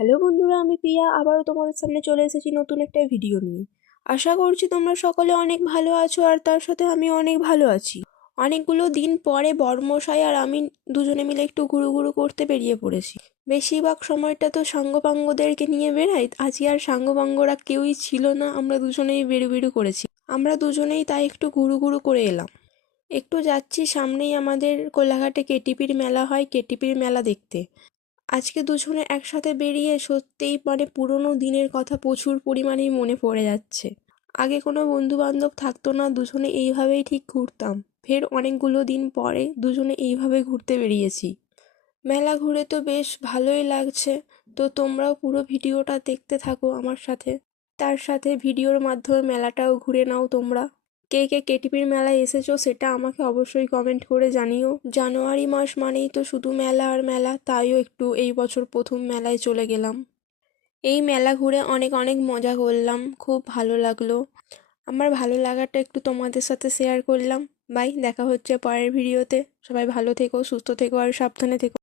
Hello বন্ধুরা, আমি পিয়া আবারও তোমাদের সামনে চলে এসেছি নতুন একটা ভিডিও নিয়ে। আশা করছি তোমরা সকলে অনেক ভালো আছো, আর তার সাথে আমি অনেক ভালো আছি। অনেকগুলো দিন পরে বর্মশাই আর আমি দুজনে মিলে একটু ঘুরু ঘুরু করতে বেরিয়ে পড়েছি। বেশিরভাগ সময়টা তো সাঙ্গপাঙ্গদেরকে নিয়ে বেড়াই, আজকে আর সাঙ্গপাঙ্গরা কেউই ছিল না, আমরা দুজনেই বেরু বেরু করেছি। আমরা দুজনেই তাই একটু ঘুরু ঘুরু করে এলাম। একটু যাচ্ছি, সামনেই আমাদের কোলাঘাটে কেটিপির মেলা হয়, কেটিপির মেলা দেখতে। আজকে দুজনে একসাথে বেরিয়ে সত্যিই পুরোনো দিনের কথা প্রচুর পরিমাণেই মনে পড়ে যাচ্ছে। আগে কোনো বন্ধু বান্ধব থাকতো না, দুজনে এইভাবেই ঠিক ঘুরতাম। ফের অনেকগুলো দিন পরে দুজনে এইভাবে ঘুরতে বেরিয়েছি। মেলা ঘুরে তো বেশ ভালোই লাগছে, তো তোমরাও পুরো ভিডিওটা দেখতে থাকো আমার সাথে। তার সাথে ভিডিওর মাধ্যমে মেলাটাও ঘুরে নাও তোমরা। কে কে কেটিপির মেলায় এসেছো সেটা আমাকে অবশ্যই কমেন্ট করে জানিও। জানুয়ারি মাস মানেই তো শুধু মেলা আর মেলা, তাইও একটু এই বছর প্রথম মেলায় চলে গেলাম। এই মেলা ঘুরে অনেক অনেক মজা করলাম, খুব ভালো লাগলো। আমার ভালো লাগাটা একটু তোমাদের সাথে শেয়ার করলাম। বাই, দেখা হচ্ছে পরের ভিডিওতে। সবাই ভালো থেকো, সুস্থ থেকো আর সাবধানে থেকো।